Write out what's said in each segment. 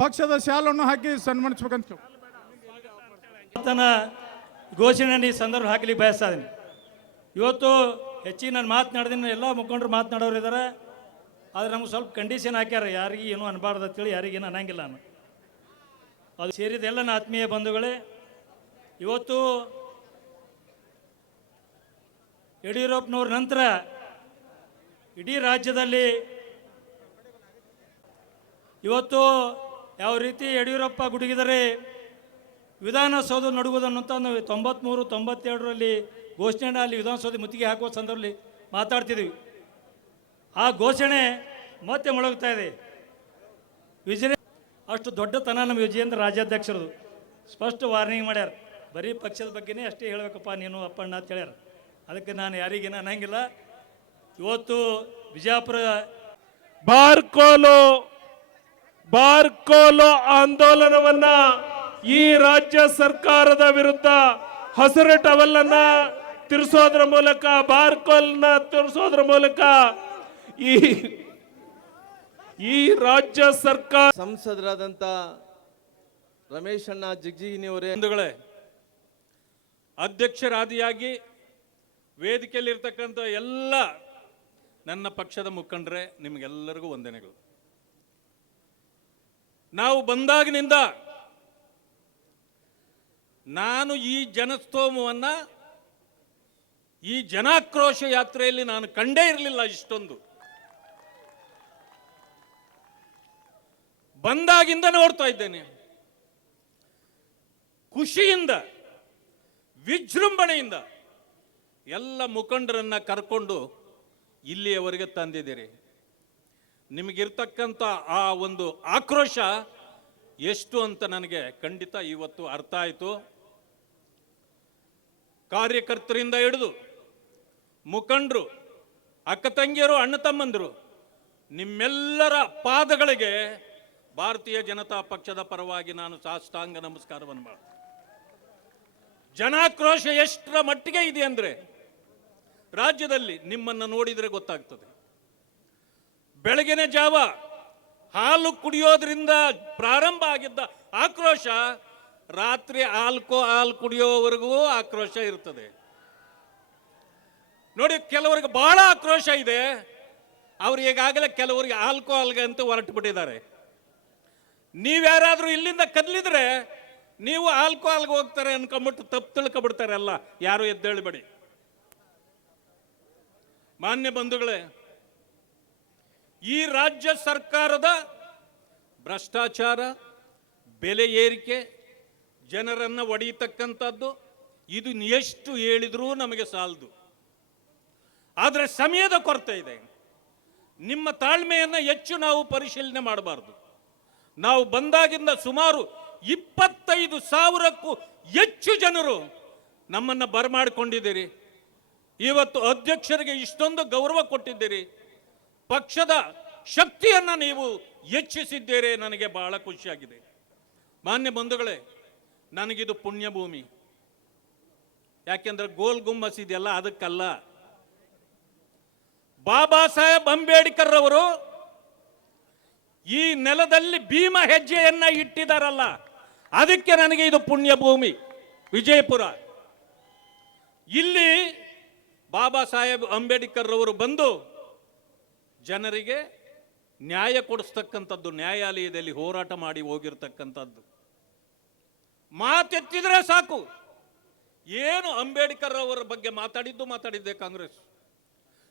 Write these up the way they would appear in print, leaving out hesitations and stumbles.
ಪಕ್ಷದ ಶಾಲನ್ನು ಹಾಕಿ ಸನ್ಮಾನಿಸಬೇಕಂತ ಘೋಷಣೆ ಸಂದರ್ಭ ಹಾಕಲಿಕ್ಕೆ ಬಯಸ್ತಾ ಇದ್ದೀನಿ. ಇವತ್ತು ಹೆಚ್ಚಿಗೆ ನಾನು ಮಾತನಾಡ್ತೀನಿ, ಎಲ್ಲ ಮುಖಂಡರು ಮಾತನಾಡೋರು ಇದ್ದಾರೆ. ಆದರೆ ನಮ್ಗೆ ಸ್ವಲ್ಪ ಕಂಡೀಷನ್ ಹಾಕ್ಯಾರ, ಯಾರಿಗೆ ಏನೂ ಅನ್ಬಾರ್ದು ಅಂತೇಳಿ, ಯಾರಿಗೇನು ಅನ್ನಂಗಿಲ್ಲ ನಾನು. ಅದು ಸೇರಿದೆಲ್ಲ ನನ್ನ ಆತ್ಮೀಯ ಬಂಧುಗಳೇ, ಇವತ್ತು ಯಡಿಯೂರಪ್ಪನವ್ರ ನಂತರ ಇಡೀ ರಾಜ್ಯದಲ್ಲಿ ಇವತ್ತು ಯಾವ ರೀತಿ ಯಡಿಯೂರಪ್ಪ ಗುಡುಗಿದರೆ ವಿಧಾನಸೌಧ ನಡುವುದನ್ನಂತ ನಾವು 93-92ರಲ್ಲಿ ಘೋಷಣೆ ಅಲ್ಲಿ ವಿಧಾನಸೌಧ ಮುತ್ತಿಗೆ ಹಾಕುವ ಸಂದರ್ಭದಲ್ಲಿ ಮಾತಾಡ್ತಿದ್ವಿ. ಆ ಘೋಷಣೆ ಮತ್ತೆ ಮೊಳಗ್ತಾ ಇದೆ. ಅಷ್ಟು ದೊಡ್ಡತನ ನಮ್ಮ ವಿಜಯೇಂದ್ರ ರಾಜ್ಯಾಧ್ಯಕ್ಷರದು ಸ್ಪಷ್ಟ ವಾರ್ನಿಂಗ್ ಮಾಡ್ಯಾರ. ಬರೀ ಪಕ್ಷದ ಬಗ್ಗೆನೇ ಅಷ್ಟೇ ಹೇಳಬೇಕಪ್ಪ ನೀನು ಅಪ್ಪಣ್ಣ ಅಂತ ಹೇಳ್ಯಾರ. ಅದಕ್ಕೆ ನಾನು ಯಾರಿಗೇನು ಅನ್ನಂಗಿಲ್ಲ. ಇವತ್ತು ಬಿಜಾಪುರ ಬಾರ್ಕೋಲೋ ಆಂದೋಲನವನ್ನ ಈ ರಾಜ್ಯ ಸರ್ಕಾರದ ವಿರುದ್ಧ ಹಸಿರು ಟವಲನ್ನ ತಿರ್ಸೋದ್ರ ಮೂಲಕ, ಬಾರ್ಕೋಲ್ನ ತಿರ್ಸೋದ್ರ ಮೂಲಕ ಈ ರಾಜ್ಯ ಸರ್ಕಾರ ಸಂಸದರಾದಂತ ರಮೇಶ್ ಅಣ್ಣ ಜಿಗಜಿಗಿನಿಯವರೇ, ಬಂಧುಗಳೇ, ಅಧ್ಯಕ್ಷರಾದಿಯಾಗಿ ವೇದಿಕೆಯಲ್ಲಿರ್ತಕ್ಕಂಥ ಎಲ್ಲ ನನ್ನ ಪಕ್ಷದ ಮುಖಂಡರೇ, ನಿಮಗೆಲ್ಲರಿಗೂ ವಂದನೆಗಳು. ನಾವು ಬಂದಾಗಿನಿಂದ ನಾನು ಈ ಜನಸ್ತೋಮವನ್ನು, ಈ ಜನಾಕ್ರೋಶ ಯಾತ್ರೆಯಲ್ಲಿ ನಾನು ಕಂಡೇ ಇರಲಿಲ್ಲ. ಇಷ್ಟೊಂದು ಬಂದಾಗಿಂದ ನೋಡ್ತಾ ಇದ್ದೇನೆ. ಖುಷಿಯಿಂದ, ವಿಜೃಂಭಣೆಯಿಂದ ಎಲ್ಲ ಮುಖಂಡರನ್ನ ಕರ್ಕೊಂಡು ಇಲ್ಲಿಯವರೆಗೆ ತಂದಿದ್ದೀರಿ. ನಿಮಗಿರ್ತಕ್ಕಂಥ ಆ ಒಂದು ಆಕ್ರೋಶ ಎಷ್ಟು ಅಂತ ನನಗೆ ಖಂಡಿತ ಇವತ್ತು ಅರ್ಥ ಆಯಿತು. ಕಾರ್ಯಕರ್ತರಿಂದ ಹಿಡಿದು ಮುಖಂಡರು, ಅಕ್ಕ ತಂಗಿಯರು, ಅಣ್ಣ ತಮ್ಮಂದರು, ನಿಮ್ಮೆಲ್ಲರ ಪಾದಗಳಿಗೆ ಭಾರತೀಯ ಜನತಾ ಪಕ್ಷದ ಪರವಾಗಿ ನಾನು ಸಾಷ್ಟಾಂಗ ನಮಸ್ಕಾರವನ್ನು ಮಾಡಿ. ಜನಾಕ್ರೋಶ ಎಷ್ಟರ ಮಟ್ಟಿಗೆ ಇದೆ ಅಂದರೆ ರಾಜ್ಯದಲ್ಲಿ ನಿಮ್ಮನ್ನು ನೋಡಿದರೆ ಗೊತ್ತಾಗ್ತದೆ. ಬೆಳಗಿನ ಜಾವ ಹಾಲು ಕುಡಿಯೋದ್ರಿಂದ ಪ್ರಾರಂಭ ಆಗಿದ್ದ ಆಕ್ರೋಶ ರಾತ್ರಿ ಹಾಲು ಕುಡಿಯೋವರೆಗೂ ಆಕ್ರೋಶ ಇರ್ತದೆ. ನೋಡಿ, ಕೆಲವರಿಗೆ ಬಹಳ ಆಕ್ರೋಶ ಇದೆ. ಅವ್ರು ಈಗಾಗಲೇ ಕೆಲವರಿಗೆ ಆಲ್ಕೋಹಾಲ್ಗೆ ಅಂತ ಹೊರಟು ಬಿಟ್ಟಿದ್ದಾರೆ. ನೀವ್ಯಾರಾದ್ರೂ ಇಲ್ಲಿಂದ ಕದಲಿದ್ರೆ ನೀವು ಆಲ್ಕೋಹಾಲ್ಗೆ ಹೋಗ್ತಾರೆ ಅನ್ಕೊಂಬಿಟ್ಟು ತಪ್ಪು ತಿಳ್ಕೊಬಿಡ್ತಾರೆ. ಅಲ್ಲ, ಯಾರು ಎದ್ದೇಳಬೇಡಿ. ಮಾನ್ಯ ಬಂಧುಗಳೇ, ಈ ರಾಜ್ಯ ಸರ್ಕಾರದ ಭ್ರಷ್ಟಾಚಾರ, ಬೆಲೆ ಏರಿಕೆ, ಜನರನ್ನು ಒಡೆಯತಕ್ಕಂಥದ್ದು, ಇದು ಎಷ್ಟು ಹೇಳಿದ್ರೂ ನಮಗೆ ಸಾಲದು. ಆದರೆ ಸಮಯದ ಕೊರತೆ ಇದೆ. ನಿಮ್ಮ ತಾಳ್ಮೆಯನ್ನು ಹೆಚ್ಚು ನಾವು ಪರಿಶೀಲನೆ ಮಾಡಬಾರ್ದು. ನಾವು ಬಂದಾಗಿಂದ ಸುಮಾರು 25,000ಕ್ಕೂ ಹೆಚ್ಚು ಜನರು ನಮ್ಮನ್ನು ಬರಮಾಡಿಕೊಂಡಿದ್ದೀರಿ. ಇವತ್ತು ಅಧ್ಯಕ್ಷರಿಗೆ ಇಷ್ಟೊಂದು ಗೌರವ ಕೊಟ್ಟಿದ್ದೀರಿ. ಪಕ್ಷದ ಶಕ್ತಿಯನ್ನು ನೀವು ಹೆಚ್ಚಿಸಿದ್ದೀರಿ. ನನಗೆ ಬಹಳ ಖುಷಿಯಾಗಿದೆ. ಮಾನ್ಯ ಬಂಧುಗಳೇ, ನನಗಿದು ಪುಣ್ಯಭೂಮಿ. ಯಾಕೆಂದ್ರೆ ಗೋಲ್ ಗುಮ್ಮಸ್ ಇದೆಯಲ್ಲ, ಅದಕ್ಕಲ್ಲ. ಬಾಬಾ ಸಾಹೇಬ್ ಅಂಬೇಡ್ಕರ್ ಅವರು ಈ ನೆಲದಲ್ಲಿ ಭೀಮ ಹೆಜ್ಜೆಯನ್ನ ಇಟ್ಟಿದಾರಲ್ಲ, ಅದಕ್ಕೆ ನನಗೆ ಇದು ಪುಣ್ಯಭೂಮಿ. ವಿಜಯಪುರ, ಇಲ್ಲಿ ಬಾಬಾ ಸಾಹೇಬ್ ಅಂಬೇಡ್ಕರ್ ಅವರು ಬಂದು ಜನರಿಗೆ ನ್ಯಾಯ ಕೊಡಿಸ್ತಕ್ಕಂಥದ್ದು, ನ್ಯಾಯಾಲಯದಲ್ಲಿ ಹೋರಾಟ ಮಾಡಿ ಹೋಗಿರ್ತಕ್ಕಂಥದ್ದು. ಮಾತೆತ್ತಿದ್ರೆ ಸಾಕು. ಏನು ಅಂಬೇಡ್ಕರ್ ಅವರ ಬಗ್ಗೆ ಮಾತಾಡಿದ್ದೆ ಕಾಂಗ್ರೆಸ್.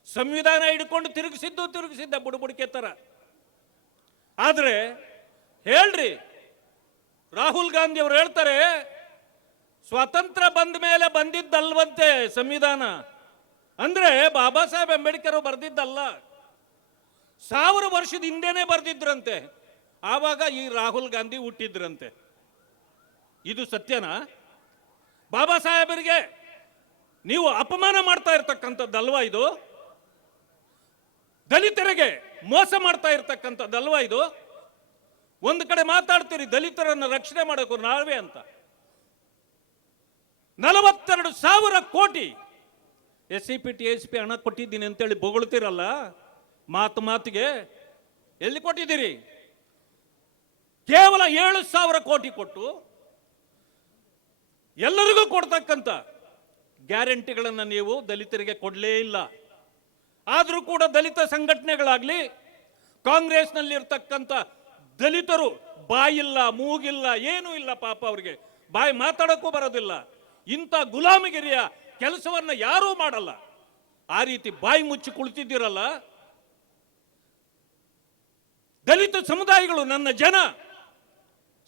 ಸಂವಿಧಾನ ಹಿಡ್ಕೊಂಡು ತಿರುಗಿಸಿದ್ದ ಬುಡಬುಡಿಕೆ ತರ. ಆದ್ರೆ ಹೇಳ್ರಿ, ರಾಹುಲ್ ಗಾಂಧಿ ಅವರು ಹೇಳ್ತಾರೆ, ಸ್ವಾತಂತ್ರ್ಯ ಬಂದ ಮೇಲೆ ಬಂದಿದ್ದಲ್ವಂತೆ ಸಂವಿಧಾನ. ಅಂದ್ರೆ ಬಾಬಾ ಸಾಹೇಬ್ ಅಂಬೇಡ್ಕರ್ ಬರೆದಿದ್ದಲ್ಲ, 1000 ವರ್ಷದ ಹಿಂದೆನೆ ಬರೆದಿದ್ರಂತೆ. ಆವಾಗ ಈ ರಾಹುಲ್ ಗಾಂಧಿ ಹುಟ್ಟಿದ್ರಂತೆ. ಇದು ಸತ್ಯನಾ? ಬಾಬಾ ಸಾಹೇಬರಿಗೆ ನೀವು ಅಪಮಾನ ಮಾಡ್ತಾ ಇರ್ತಕ್ಕಂಥದ್ದಲ್ವಾ ಇದು? ದಲಿತರಿಗೆ ಮೋಸ ಮಾಡ್ತಾ ಇರ್ತಕ್ಕಂಥದ್ದಲ್ವಾ ಇದು? ಒಂದು ಕಡೆ ಮಾತಾಡ್ತೀರಿ ದಲಿತರನ್ನು ರಕ್ಷಣೆ ಮಾಡೋಕೆ ನಾವೇ ಅಂತ. 42,000 ಕೋಟಿ SCP TSP ಹಣ ಕೊಟ್ಟಿದ್ದೀನಿ ಅಂತೇಳಿ ಬೊಗಳ್ತಿರಲ್ಲ, ಮಾತಿಗೆ ಎಲ್ಲಿ ಕೊಟ್ಟಿದ್ದೀರಿ? ಕೇವಲ 7,000 ಕೋಟಿ ಕೊಟ್ಟು ಎಲ್ಲರಿಗೂ ಕೊಡ್ತಕ್ಕಂಥ ಗ್ಯಾರಂಟಿಗಳನ್ನು ನೀವು ದಲಿತರಿಗೆ ಕೊಡಲೇ ಇಲ್ಲ. ಆದರೂ ಕೂಡ ದಲಿತ ಸಂಘಟನೆಗಳಾಗ್ಲಿ, ಕಾಂಗ್ರೆಸ್ನಲ್ಲಿರ್ತಕ್ಕಂಥ ದಲಿತರು ಬಾಯಿಲ್ಲ, ಮೂಗಿಲ್ಲ, ಏನೂ ಇಲ್ಲ ಪಾಪ, ಅವ್ರಿಗೆ ಬಾಯಿ ಮಾತಾಡೋಕ್ಕೂ ಬರೋದಿಲ್ಲ. ಇಂಥ ಗುಲಾಮಗಿರಿಯ ಕೆಲಸವನ್ನ ಯಾರೂ ಮಾಡಲ್ಲ. ಆ ರೀತಿ ಬಾಯಿ ಮುಚ್ಚಿ ಕುಳಿತಿದ್ದೀರಲ್ಲ, ದಲಿತ ಸಮುದಾಯಗಳು, ನನ್ನ ಜನ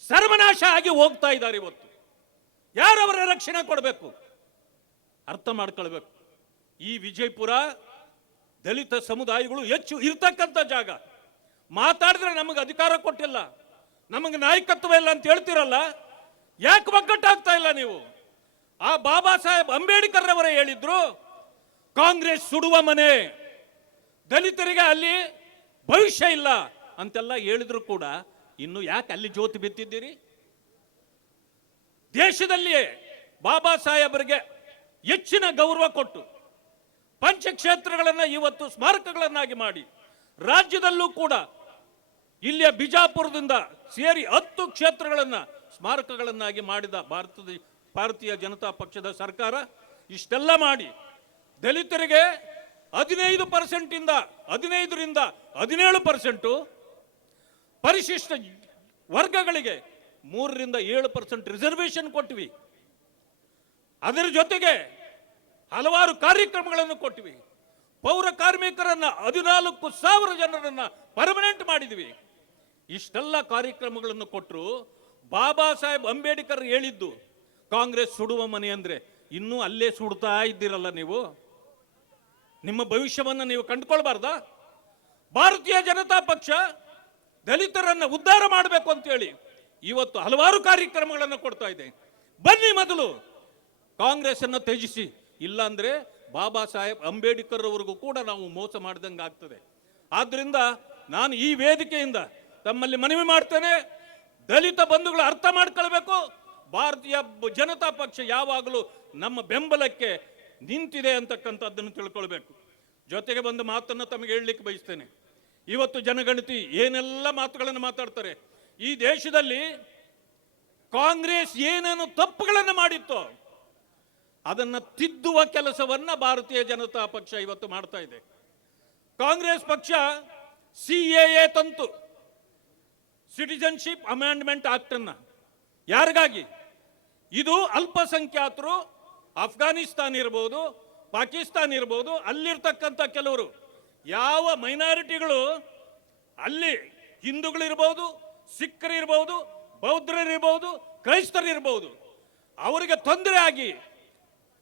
ಸರ್ವನಾಶ ಆಗಿ ಹೋಗ್ತಾ ಇದ್ದಾರೆ. ಇವತ್ತು ಯಾರವರ ರಕ್ಷಣೆ ಕೊಡಬೇಕು? ಅರ್ಥ ಮಾಡ್ಕೊಳ್ಬೇಕು. ಈ ವಿಜಯಪುರ ದಲಿತ ಸಮುದಾಯಗಳು ಹೆಚ್ಚು ಇರ್ತಕ್ಕಂಥ ಜಾಗ. ಮಾತಾಡಿದ್ರೆ ನಮಗೆ ಅಧಿಕಾರ ಕೊಟ್ಟಿಲ್ಲ, ನಮಗೆ ನಾಯಕತ್ವ ಇಲ್ಲ ಅಂತ ಹೇಳ್ತಿರಲ್ಲ, ಯಾಕೆ ಒಗ್ಗಟ್ಟಾಗ್ತಾ ಇಲ್ಲ ನೀವು? ಆ ಬಾಬಾ ಸಾಹೇಬ್ ಅಂಬೇಡ್ಕರ್ ಅವರೇ ಹೇಳಿದ್ರು, ಕಾಂಗ್ರೆಸ್ ಸುಡುವ ಮನೆ, ದಲಿತರಿಗೆ ಅಲ್ಲಿ ಭವಿಷ್ಯ ಇಲ್ಲ ಅಂತೆಲ್ಲ ಹೇಳಿದ್ರು ಕೂಡ ಇನ್ನು ಯಾಕೆ ಅಲ್ಲಿ ಜ್ಯೋತಿ ಬಿತ್ತಿದ್ದೀರಿ? ದೇಶದಲ್ಲಿಯೇ ಬಾಬಾ ಸಾಹೇಬರಿಗೆ ಹೆಚ್ಚಿನ ಗೌರವ ಕೊಟ್ಟು ಪಂಚಕ್ಷೇತ್ರಗಳನ್ನು ಇವತ್ತು ಸ್ಮಾರಕಗಳನ್ನಾಗಿ ಮಾಡಿ, ರಾಜ್ಯದಲ್ಲೂ ಕೂಡ ಇಲ್ಲಿಯ ಬಿಜಾಪುರದಿಂದ ಸೇರಿ 10 ಕ್ಷೇತ್ರಗಳನ್ನು ಸ್ಮಾರಕಗಳನ್ನಾಗಿ ಮಾಡಿದ ಭಾರತೀಯ ಜನತಾ ಪಕ್ಷದ ಸರ್ಕಾರ ಇಷ್ಟೆಲ್ಲ ಮಾಡಿ ದಲಿತರಿಗೆ 15% 15ರಿಂದ 17%, ಪರಿಶಿಷ್ಟ ವರ್ಗಗಳಿಗೆ 3ರಿಂದ 7% ರಿಸರ್ವೇಶನ್ ಕೊಟ್ಟಿವಿ. ಅದರ ಜೊತೆಗೆ ಹಲವಾರು ಕಾರ್ಯಕ್ರಮಗಳನ್ನು ಕೊಟ್ಟಿವಿ. ಪೌರ ಕಾರ್ಮಿಕರನ್ನ 14,000 ಜನರನ್ನ ಪರ್ಮನೆಂಟ್ ಮಾಡಿದ್ವಿ. ಇಷ್ಟೆಲ್ಲ ಕಾರ್ಯಕ್ರಮಗಳನ್ನು ಕೊಟ್ಟರು. ಬಾಬಾ ಸಾಹೇಬ್ ಅಂಬೇಡ್ಕರ್ ಹೇಳಿದ್ದು ಕಾಂಗ್ರೆಸ್ ಸುಡುವ ಮನೆ ಅಂದ್ರೆ ಇನ್ನೂ ಅಲ್ಲೇ ಸುಡ್ತಾ ಇದ್ದೀರಲ್ಲ ನೀವು. ನಿಮ್ಮ ಭವಿಷ್ಯವನ್ನು ನೀವು ಕಂಡುಕೊಳ್ಬಾರ್ದಾ? ಭಾರತೀಯ ಜನತಾ ಪಕ್ಷ ದಲಿತರನ್ನ ಉದ್ಧಾರ ಮಾಡಬೇಕು ಅಂತೇಳಿ ಇವತ್ತು ಹಲವಾರು ಕಾರ್ಯಕ್ರಮಗಳನ್ನು ಕೊಡ್ತಾ ಇದೆ. ಬನ್ನಿ, ಮೊದಲು ಕಾಂಗ್ರೆಸ್ ಅನ್ನು ತ್ಯಜಿಸಿ, ಇಲ್ಲಾಂದ್ರೆ ಬಾಬಾ ಸಾಹೇಬ್ ಅಂಬೇಡ್ಕರ್ ಅವರಿಗೂ ಕೂಡ ನಾವು ಮೋಸ ಮಾಡಿದಂಗೆ ಆಗ್ತದೆ. ಆದ್ರಿಂದ ನಾನು ಈ ವೇದಿಕೆಯಿಂದ ತಮ್ಮಲ್ಲಿ ಮನವಿ ಮಾಡ್ತೇನೆ, ದಲಿತ ಬಂಧುಗಳು ಅರ್ಥ ಮಾಡ್ಕೊಳ್ಬೇಕು. ಭಾರತೀಯ ಜನತಾ ಪಕ್ಷ ಯಾವಾಗಲೂ ನಮ್ಮ ಬೆಂಬಲಕ್ಕೆ ನಿಂತಿದೆ ಅಂತಕ್ಕಂಥದ್ದನ್ನು ತಿಳ್ಕೊಳ್ಬೇಕು. ಜೊತೆಗೆ ಒಂದು ಮಾತನ್ನು ತಮಗೆ ಹೇಳಲಿಕ್ಕೆ ಬಯಸ್ತೇನೆ. ಇವತ್ತು ಜನಗಣತಿ ಏನೆಲ್ಲ ಮಾತುಗಳನ್ನು ಮಾತಾಡ್ತಾರೆ. ಈ ದೇಶದಲ್ಲಿ ಕಾಂಗ್ರೆಸ್ ಏನೇನು ತಪ್ಪುಗಳನ್ನು ಮಾಡಿತ್ತೋ ಅದನ್ನು ತಿದ್ದುವ ಕೆಲಸವನ್ನ ಭಾರತೀಯ ಜನತಾ ಪಕ್ಷ ಇವತ್ತು ಮಾಡ್ತಾ ಇದೆ. ಕಾಂಗ್ರೆಸ್ ಪಕ್ಷ CAA ತಂತು, ಸಿಟಿಜನ್ಶಿಪ್ ಅಮೆಂಡ್ಮೆಂಟ್ ಆಕ್ಟ್ ಅನ್ನ. ಯಾರಿಗಾಗಿ? ಇದು ಅಲ್ಪಸಂಖ್ಯಾತರು, ಅಫ್ಘಾನಿಸ್ತಾನ್ ಇರ್ಬೋದು, ಪಾಕಿಸ್ತಾನ್ ಇರ್ಬೋದು, ಅಲ್ಲಿರ್ತಕ್ಕಂಥ ಕೆಲವರು ಯಾವ ಮೈನಾರಿಟಿಗಳು, ಅಲ್ಲಿ ಹಿಂದೂಗಳಿರ್ಬೋದು, ಸಿಖ್ಖರಿರ್ಬೋದು, ಬೌದ್ಧರಿರ್ಬೋದು, ಕ್ರೈಸ್ತರಿರ್ಬೋದು, ಅವರಿಗೆ ತೊಂದರೆ ಆಗಿ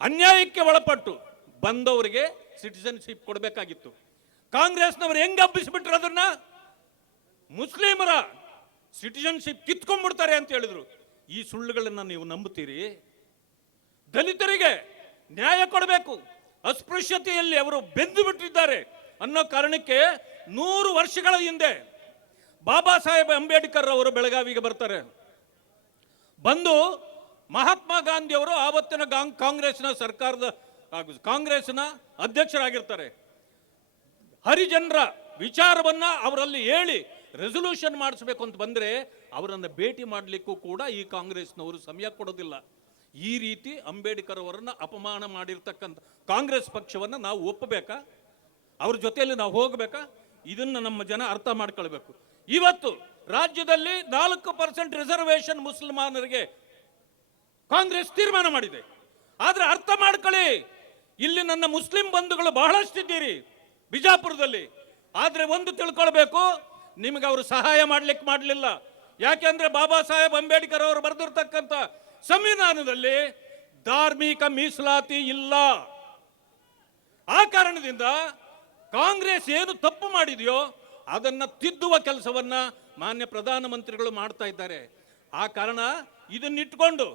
ಅನ್ಯಾಯಕ್ಕೆ ಒಳಪಟ್ಟು ಬಂದವರಿಗೆ ಸಿಟಿಜನ್ಶಿಪ್ ಕೊಡಬೇಕಾಗಿತ್ತು. ಕಾಂಗ್ರೆಸ್ನವರು ಹೆಂಗ್ ಹಬ್ಬಿಸ್ಬಿಟ್ರು ಅದನ್ನ? ಮುಸ್ಲಿಮರ ಸಿಟಿಜನ್ಶಿಪ್ ಕಿತ್ಕೊಂಡ್ಬಿಡ್ತಾರೆ ಅಂತ ಹೇಳಿದ್ರು. ಈ ಸುಳ್ಳುಗಳನ್ನ ನೀವು ನಂಬುತ್ತೀರಿ? ದಲಿತರಿಗೆ ನ್ಯಾಯ ಕೊಡಬೇಕು, ಅಸ್ಪೃಶ್ಯತೆಯಲ್ಲಿ ಅವರು ಬೆಂದು ಬಿಟ್ಟಿದ್ದಾರೆ ಅನ್ನೋ ಕಾರಣಕ್ಕೆ 100 ವರ್ಷಗಳ ಹಿಂದೆ ಬಾಬಾ ಸಾಹೇಬ್ ಅಂಬೇಡ್ಕರ್ ಅವರು ಬೆಳಗಾವಿಗೆ ಬರ್ತಾರೆ. ಬಂದು ಮಹಾತ್ಮ ಗಾಂಧಿ ಅವರು ಆವತ್ತಿನ ಕಾಂಗ್ರೆಸ್ನ ಸರ್ಕಾರದ ಕಾಂಗ್ರೆಸ್ನ ಅಧ್ಯಕ್ಷರಾಗಿರ್ತಾರೆ. ಹರಿಜನರ ವಿಚಾರವನ್ನ ಅವರಲ್ಲಿ ಹೇಳಿ ರೆಸೊಲ್ಯೂಷನ್ ಮಾಡಿಸಬೇಕು ಅಂತ ಬಂದ್ರೆ ಅವರನ್ನು ಭೇಟಿ ಮಾಡಲಿಕ್ಕೂ ಕೂಡ ಈ ಕಾಂಗ್ರೆಸ್ನವರು ಸಮಯ ಕೊಡೋದಿಲ್ಲ. ಈ ರೀತಿ ಅಂಬೇಡ್ಕರ್ ಅವರನ್ನ ಅಪಮಾನ ಮಾಡಿರ್ತಕ್ಕಂಥ ಕಾಂಗ್ರೆಸ್ ಪಕ್ಷವನ್ನು ನಾವು ಒಪ್ಪಬೇಕಾ? ಅವ್ರ ಜೊತೆಯಲ್ಲಿ ನಾವು ಹೋಗಬೇಕಾ? ಇದನ್ನ ನಮ್ಮ ಜನ ಅರ್ಥ ಮಾಡ್ಕೊಳ್ಬೇಕು. ಇವತ್ತು ರಾಜ್ಯದಲ್ಲಿ 4% ರಿಸರ್ವೇಶನ್ ಮುಸಲ್ಮಾನರಿಗೆ ಕಾಂಗ್ರೆಸ್ ತೀರ್ಮಾನ ಮಾಡಿದೆ. ಆದ್ರೆ ಅರ್ಥ ಮಾಡ್ಕೊಳ್ಳಿ, ಇಲ್ಲಿ ನನ್ನ ಮುಸ್ಲಿಂ ಬಂಧುಗಳು ಬಹಳಷ್ಟಿದ್ದೀರಿ ಬಿಜಾಪುರದಲ್ಲಿ. ಆದ್ರೆ ಒಂದು ತಿಳ್ಕೊಳ್ಬೇಕು, ನಿಮಗೆ ಅವರು ಸಹಾಯ ಮಾಡ್ಲಿಕ್ಕೆ ಮಾಡಲಿಲ್ಲ. ಯಾಕೆಂದ್ರೆ ಬಾಬಾ ಸಾಹೇಬ್ ಅಂಬೇಡ್ಕರ್ ಅವರು ಬರೆದಿರ್ತಕ್ಕಂಥ ಸಂವಿಧಾನದಲ್ಲಿ ಧಾರ್ಮಿಕ ಮೀಸಲಾತಿ ಇಲ್ಲ. ಆ ಕಾರಣದಿಂದ ಕಾಂಗ್ರೆಸ್ ಏನು ತಪ್ಪು ಮಾಡಿದೆಯೋ ಅದನ್ನ ತಿದ್ದುವ ಕೆಲಸವನ್ನ ಮಾನ್ಯ ಪ್ರಧಾನಮಂತ್ರಿಗಳು ಮಾಡ್ತಾ ಇದ್ದಾರೆ. ಆ ಕಾರಣ ಇದನ್ನಿಟ್ಕೊಂಡು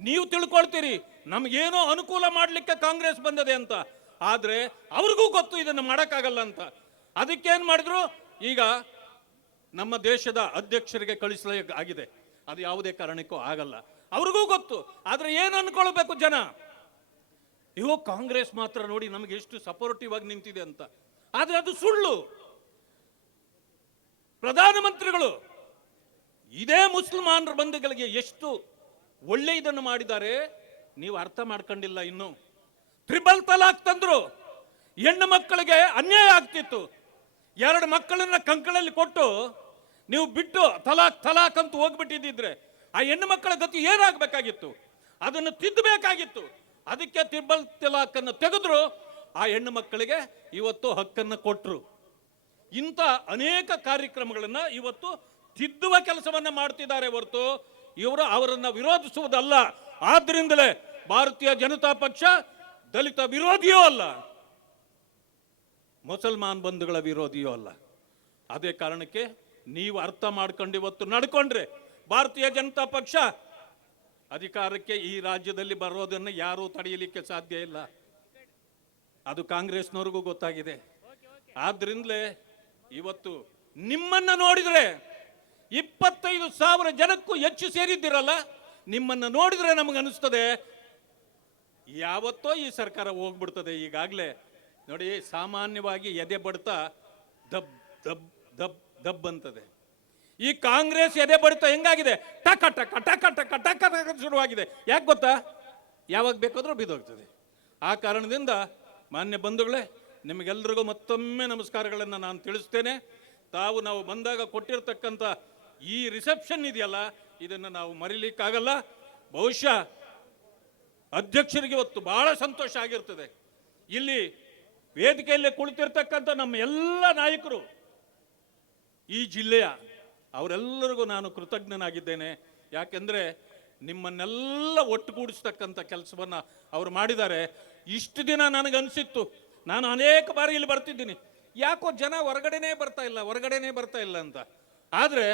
ನೀವು ತಿಳ್ಕೊಳ್ತೀರಿ ನಮಗೇನೋ ಅನುಕೂಲ ಮಾಡಲಿಕ್ಕೆ ಕಾಂಗ್ರೆಸ್ ಬಂದದೆ ಅಂತ. ಆದ್ರೆ ಅವ್ರಿಗೂ ಗೊತ್ತು ಇದನ್ನು ಮಾಡೋಕ್ಕಾಗಲ್ಲ ಅಂತ. ಅದಕ್ಕೇನ್ ಮಾಡಿದ್ರು, ಈಗ ನಮ್ಮ ದೇಶದ ಅಧ್ಯಕ್ಷರಿಗೆ ಕಳಿಸಲಾಗಿದೆ. ಅದು ಯಾವುದೇ ಕಾರಣಕ್ಕೂ ಆಗಲ್ಲ, ಅವ್ರಿಗೂ ಗೊತ್ತು. ಆದ್ರೆ ಏನು ಅನ್ಕೊಳ್ಬೇಕು ಜನ, ಇವು ಕಾಂಗ್ರೆಸ್ ಮಾತ್ರ ನೋಡಿ ನಮಗೆ ಎಷ್ಟು ಸಪೋರ್ಟಿವ್ ಆಗಿ ನಿಂತಿದೆ ಅಂತ. ಆದ್ರೆ ಅದು ಸುಳ್ಳು. ಪ್ರಧಾನಮಂತ್ರಿಗಳು ಇದೇ ಮುಸಲ್ಮಾನರ ಬಂಧುಗಳಿಗೆ ಎಷ್ಟು ಒಳ್ಳೆಯದನ್ನು ಮಾಡಿದ್ದಾರೆ ನೀವು ಅರ್ಥ ಮಾಡ್ಕೊಂಡಿಲ್ಲ. ಇನ್ನು ತ್ರಿಬಲ್ ತಲಾಕ್ ತಂದ್ರು, ಹೆಣ್ಣು ಮಕ್ಕಳಿಗೆ ಅನ್ಯಾಯ ಆಗ್ತಿತ್ತು. 2 ಮಕ್ಕಳನ್ನ ಕಂಕಳಲ್ಲಿ ಕೊಟ್ಟು ನೀವು ಬಿಟ್ಟು ತಲಾಕ್ ತಲಾಕ್ ಅಂತ ಹೋಗ್ಬಿಟ್ಟಿದ್ದಿದ್ರೆ ಆ ಹೆಣ್ಣು ಮಕ್ಕಳ ಗತಿ ಏನಾಗಬೇಕಾಗಿತ್ತು? ಅದನ್ನು ತಿದ್ದಬೇಕಾಗಿತ್ತು. ಅದಕ್ಕೆ ತ್ರಿಬಲ್ ತಲಾಕ್ ಅನ್ನು ತೆಗೆದ್ರು, ಆ ಹೆಣ್ಣು ಮಕ್ಕಳಿಗೆ ಇವತ್ತು ಹಕ್ಕನ್ನು ಕೊಟ್ಟರು. ಇಂಥ ಅನೇಕ ಕಾರ್ಯಕ್ರಮಗಳನ್ನ ಇವತ್ತು ತಿದ್ದುವ ಕೆಲಸವನ್ನ ಮಾಡ್ತಿದ್ದಾರೆ ಹೊರತು ಇವರು ಅವರನ್ನ ವಿರೋಧಿಸುವುದಲ್ಲ. ಆದ್ರಿಂದಲೇ ಭಾರತೀಯ ಜನತಾ ಪಕ್ಷ ದಲಿತ ವಿರೋಧಿಯೂ ಅಲ್ಲ, ಮುಸಲ್ಮಾನ್ ಬಂಧುಗಳ ವಿರೋಧಿಯೂ ಅಲ್ಲ. ಅದೇ ಕಾರಣಕ್ಕೆ ನೀವು ಅರ್ಥ ಮಾಡ್ಕೊಂಡು ಇವತ್ತು ನಡ್ಕೊಂಡ್ರೆ ಭಾರತೀಯ ಜನತಾ ಪಕ್ಷ ಅಧಿಕಾರಕ್ಕೆ ಈ ರಾಜ್ಯದಲ್ಲಿ ಬರೋದನ್ನು ಯಾರೂ ತಡೆಯಲಿಕ್ಕೆ ಸಾಧ್ಯ ಇಲ್ಲ. ಅದು ಕಾಂಗ್ರೆಸ್ನವ್ರಿಗೂ ಗೊತ್ತಾಗಿದೆ. ಆದ್ರಿಂದಲೇ ಇವತ್ತು ನಿಮ್ಮನ್ನ ನೋಡಿದ್ರೆ 25,000 ಜನಕ್ಕೂ ಹೆಚ್ಚು ಸೇರಿದ್ದೀರಲ್ಲ, ನಿಮ್ಮನ್ನ ನೋಡಿದ್ರೆ ನಮಗನ್ನಿಸ್ತದೆ ಯಾವತ್ತೋ ಈ ಸರ್ಕಾರ ಹೋಗ್ಬಿಡ್ತದೆ. ಈಗಾಗಲೇ ನೋಡಿ, ಸಾಮಾನ್ಯವಾಗಿ ಎದೆ ಬಡ್ತ ದಬ್ ದಬ್ ದಬ್ ದಬ್ ಅಂತದೆ. ಈ ಕಾಂಗ್ರೆಸ್ ಎದೆ ಬಡ್ತ ಹೆಂಗಾಗಿದೆ? ಟಕ ಟಕ ಟಕ ಟಕ ಟಕ ಟಕ ಶುರುವಾಗಿದೆ. ಯಾಕೆ ಗೊತ್ತಾ? ಯಾವಾಗ ಬೇಕಾದ್ರೂ ಬಿದ್ದೋಗ್ತದೆ. ಆ ಕಾರಣದಿಂದ ಮಾನ್ಯ ಬಂಧುಗಳೇ, ನಿಮಗೆಲ್ಲರಿಗೂ ಮತ್ತೊಮ್ಮೆ ನಮಸ್ಕಾರಗಳನ್ನು ನಾನು ತಿಳಿಸ್ತೇನೆ. ನಾವು ಬಂದಾಗ ಕೊಟ್ಟಿರ್ತಕ್ಕಂಥ ಈ ರಿಸೆಪ್ಷನ್ ಇದೆಯಲ್ಲ, ಇದನ್ನು ನಾವು ಮರಿಲಿಕ್ಕಾಗಲ್ಲ. ಬಹುಶಃ ಅಧ್ಯಕ್ಷರಿಗೆ ಇವತ್ತು ಬಹಳ ಸಂತೋಷ ಆಗಿರ್ತದೆ. ಇಲ್ಲಿ ವೇದಿಕೆಯಲ್ಲಿ ಕುಳಿತಿರ್ತಕ್ಕಂಥ ನಮ್ಮ ಎಲ್ಲ ನಾಯಕರು ಈ ಜಿಲ್ಲೆಯ, ಅವರೆಲ್ಲರಿಗೂ ನಾನು ಕೃತಜ್ಞನಾಗಿದ್ದೇನೆ. ಯಾಕೆಂದ್ರೆ ನಿಮ್ಮನ್ನೆಲ್ಲ ಒಟ್ಟುಗೂಡಿಸ್ತಕ್ಕಂಥ ಕೆಲಸವನ್ನ ಅವರು ಮಾಡಿದ್ದಾರೆ. ಇಷ್ಟು ದಿನ ನನಗನ್ಸಿತ್ತು, ನಾನು ಅನೇಕ ಬಾರಿ ಇಲ್ಲಿ ಬರ್ತಿದ್ದೀನಿ, ಯಾಕೋ ಜನ ಹೊರಗಡೆನೇ ಬರ್ತಾ ಇಲ್ಲ ಅಂತ. ಆದರೆ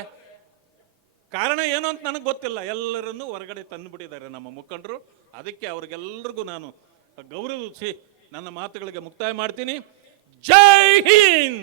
ಕಾರಣ ಏನು ಅಂತ ನನಗೆ ಗೊತ್ತಿಲ್ಲ. ಎಲ್ಲರನ್ನೂ ಹೊರಗಡೆ ತಂದುಬಿಟ್ಟಿದ್ದಾರೆ ನಮ್ಮ ಮುಖಂಡರು. ಅದಕ್ಕೆ ಅವ್ರಿಗೆಲ್ಲರಿಗೂ ನಾನು ಗೌರವಿಸಿ ನನ್ನ ಮಾತುಗಳಿಗೆ ಮುಕ್ತಾಯ ಮಾಡ್ತೀನಿ. ಜೈ ಹಿಂದ್.